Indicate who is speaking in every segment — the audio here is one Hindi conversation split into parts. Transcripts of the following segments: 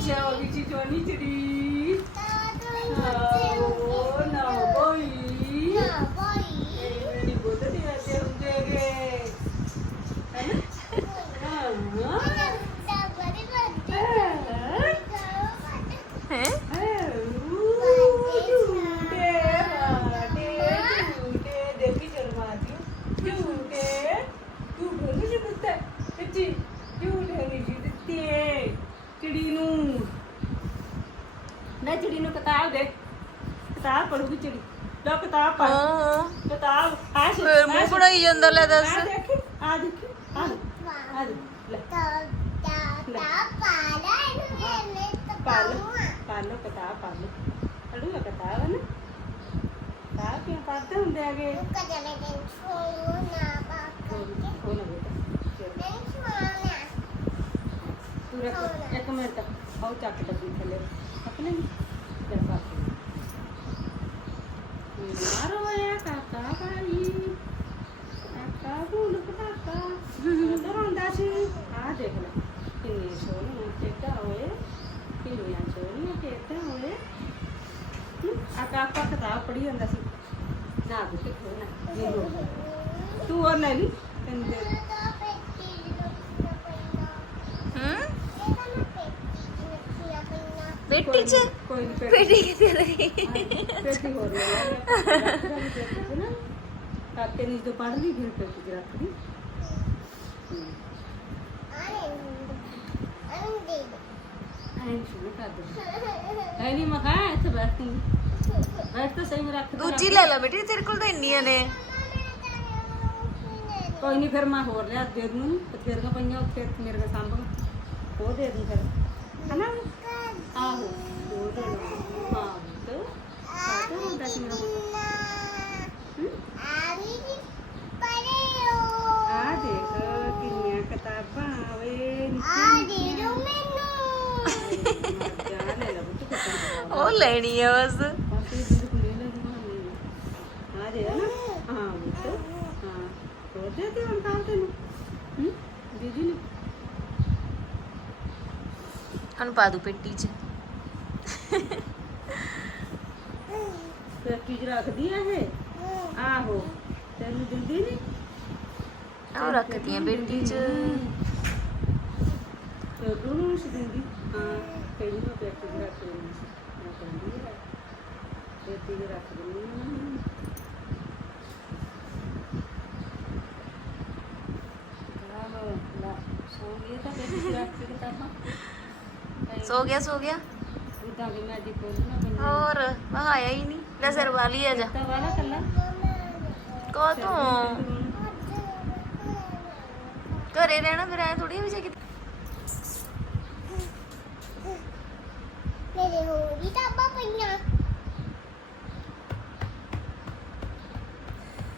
Speaker 1: céu, que te dou a nitri. चिड़ी नू ਮੈਂ ਜਿਹੜੀ ਨੂੰ ਕਿਤਾਬ ਦੇ ਕਿਤਾਬ ਪੜੂਗੀ ਜਿਹੜੀ ਲੋ ਕਿਤਾਬ ਪੜ ਹਾਂ ਕਿਤਾਬ
Speaker 2: ਆ ਫਿਰ ਮੂੰਹ ਪੜਾਈ ਜਾਂਦਾ ਲੈ ਦੱਸ ਆ ਦੇਖ
Speaker 1: ਆ ਦੇਖ ਆ ਆ ਲੈ
Speaker 3: ਕਿਤਾਬ ਪਾ ਲੈ ਇਹ ਨਹੀਂ ਤਾਂ
Speaker 1: ਪਾ ਲੋ ਕਿਤਾਬ ਪਾ ਲੋ ਪੜੂ ਲੋ ਕਿਤਾਬ ਨਾ ਕਾ ਕਿ ਪੜਦੇ ਹੁੰਦੇ ਆਗੇ
Speaker 3: ਕੱਜ ਲੈ ਕੇ ਛੋਣਾ ਬਾਕੀ
Speaker 1: ਕੋਈ ਨਾ ਬੇਟਾ
Speaker 3: ਚਲ ਮੈਂ ਛੋਣਾ
Speaker 1: एक मिनट हाउ चट डी थे अपने कृपा करो ਆਪਾ ਕਿਤਾਬ ਪੜ੍ਹੀ ਹੁੰਦਾ ਸੀ ਨਾ ਬੁੱਕ ਖੋਣਾ ਜੀ ਤੂੰ ਉਹ ਨਹੀਂ ਤੇ
Speaker 2: ਪੇਟੀ ਚ ਪੇਟੀ ਕਿਸੇ ਦੇ ਪੇਟੀ
Speaker 1: ਹੋ ਰਹੀ ਹੈ ਕਾਕੇ ਨੇ ਜੋ ਪੜ ਲਈ ਫਿਰ ਪੇਟੀ ਰੱਖ ਲਈ ਐਨੀ ਮਖਾ ਐ ਤੇ ਬੈਠੀ ਤਾਂ ਸਹੀ ਰੱਖ
Speaker 2: ਦੂ ਦੂਜੀ ਲੈ ਲੈ ਬੇਟੀ ਤੇਰੇ ਕੋਲ ਤਾਂ ਇੰਨੀਆਂ ਨੇ
Speaker 1: ਕੋਈ ਨਹੀਂ ਫਿਰ ਮੈਂ ਹੋਰ ਲਿਆ ਦੇ ਦੂੰ ਤੇ ਫਿਰ ਨਾ ਪਈਆਂ ਉੱਥੇ ਮੇਰੇ ਕੋਲ ਸੰਭ ਉਹ ਦੇ ਦੂੰ ਫਿਰ ਹਨਾ
Speaker 2: ਲੈਣੀ ਹੈ ਬਸ ਹਣ ਪਾ ਦੂ ਪੇਟੀ ਚ
Speaker 1: ਪੇਟੀ ਚ ਰੱਖਦੀ ਐ ਇਹ ਆਹੋ ਤੈਨੂੰ ਦਿੰਦੀ ਨਹੀਂ
Speaker 2: ਆਹ ਰੱਖਦੀ ਐ ਪੇਟੀ ਚ
Speaker 1: सो गया सो गया और
Speaker 2: आया ही नहीं नजर तो वाली तो?
Speaker 1: तो है जा
Speaker 2: कौ तू घरे रहना फिर थोड़ी बेच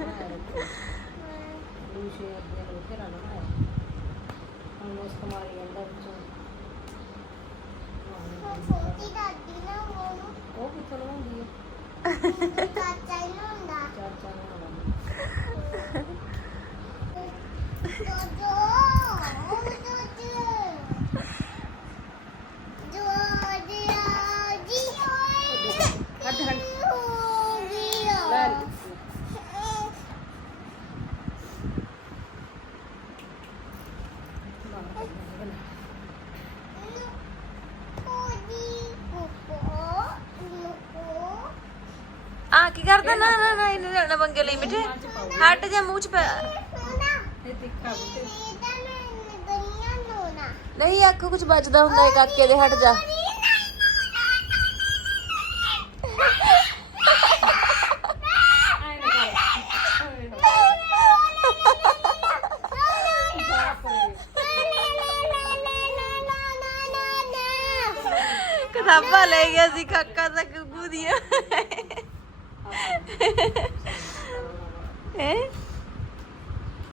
Speaker 3: ஊசி
Speaker 1: அப்படின்னு வைக்கிறானா ஆல்மோஸ்ட் மாதிரி எல்லாருக்கும் ஓகே சொல்லுவோம் முடியும்
Speaker 3: சார் சார்
Speaker 2: की कर ना ना ना इन लड़ना बंगले ही मिठे हाट जा मूछ पे नहीं आपको कुछ बच दा हूँ ना एक दे हट जा 哎。